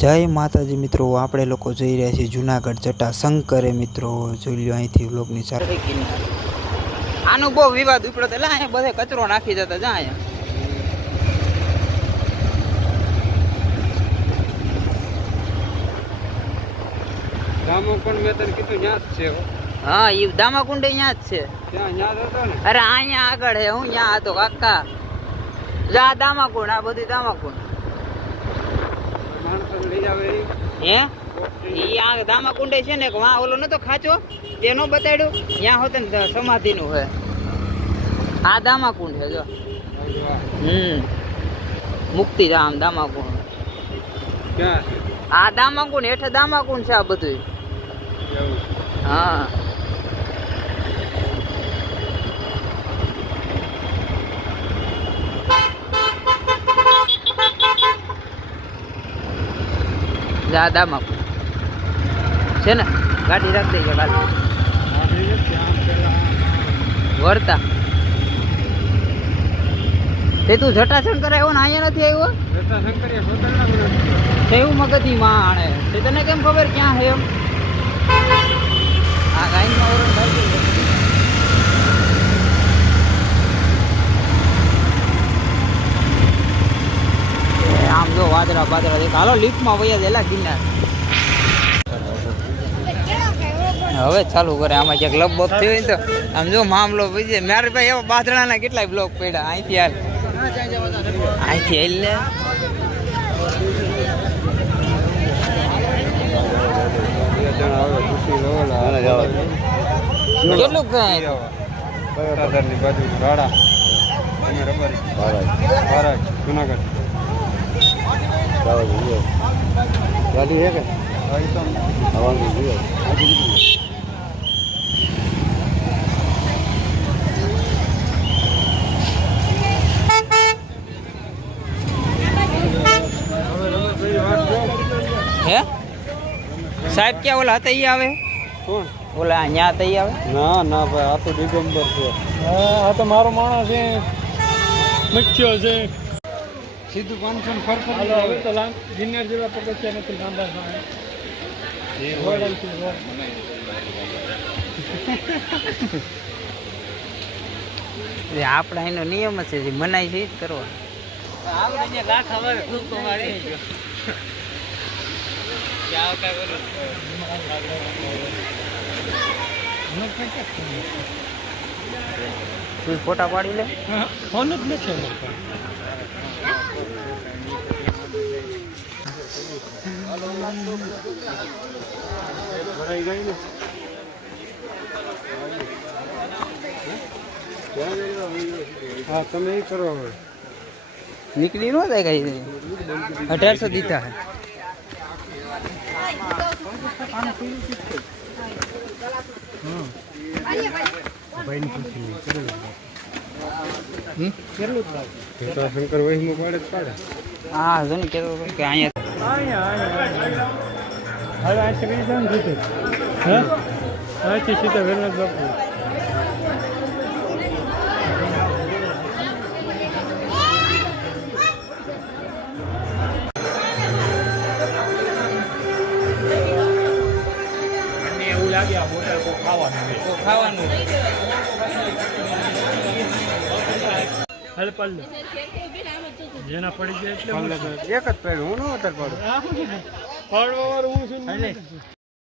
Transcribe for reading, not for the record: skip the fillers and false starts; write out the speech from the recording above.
જય માતાજી મિત્રો, આપણે લોકો જઈ રહ્યા છીએ જુનાગઢ જટા શંકરે મિત્રો. જોઈ લો અહીંથી વ્લોગની સાથે. આનો બહુ વિવાદ ઉપડ્યો હતો, અહીંયા બધે કચરો નાખી જતા જા અહીંયા. દામાકુંડ મેં તને કીધું ત્યાં જ છે. હા, એ દામાકુંડ અહીંયા જ છે. ત્યાં હતો ને. અરે અહીંયા આગળ હે, હું ત્યાં હતો કાકા. જા દામાકુંડ, આ બધી દામાકુંડ. લઈ આવે હે ઈ આ દામાકુંડ છે ને, વાં ઓલો નતો ખાચો તેનો બતાડ્યો, ત્યાં હોતે ને સમાધિ નું હે. આ દામાકુંડ છે જો. મુક્તિધામ દામાકુંડ. ક્યાં છે આ દામાકુંડ? હેઠે દામાકુંડ છે આ બધું. હા, દામાકુંડ છે ને. ગાડી રાખી દઈએ કાલે વરતા. તે તું જટાશંકર આવ્યો ને અહીંયા નથી આવ્યો? એવું મગજની માણે તે તને કેમ ખબર ક્યાં છે એમ? આ ગાયમાં ઓરણ થાય આમ જો વાદળા બાદળા દેખ. હાલો લિફ્ટમાં વયા દેલા ગિરનાર. હવે ચાલુ કરે આમાં ક્યાંક લબ બબ થયો ને તો આમ જો મામલો ભાઈ. મારે ભાઈ એવા બાદળાના કેટલાય બ્લોક પડ્યા. અહીંથી હાલ, અહીંથી હાલ ને. કેટલું થાય બાજુ રાડા જુનાગઢ ગાડી હે કે હે સાહેબ ક્યાં ઓલા હતા ઈ આવે? કોણ ઓલા અહીંયા હતા ઈ આવે? ના ના ભાઈ, આ તો દિગંબર છે. આ તો મારો માણસ છે, મુખ્ય છે. સીધું 500 ને ફરફર. હવે તો ગિરનાર જેવા પગથિયા નથી લાંબા. આપણા એનો નિયમ જ છે, જે મનાય છે એ જ કરવા. તું ફોટા પાડી લે. ફોન જ નથી ભરાઈ ગઈ ને. હા, તમે એ કરો. હવે નીકળી નો જાય કઈ. 1800 દીધા હે. શંકર વહીમાં પાડે જ પાડે. હા જો ને કે અહીંયા હવે આ ચકડી જામ જીતે. હા, આથી સીધા વેલનાથ બાપુ. એવું લાગે આ બોટલ કો ખાવાનું હાલ પાડ લે. જેના પડી જાય એટલે એક જ પડ્યું. હું ન ઉતર પડું. પડવા હું છું.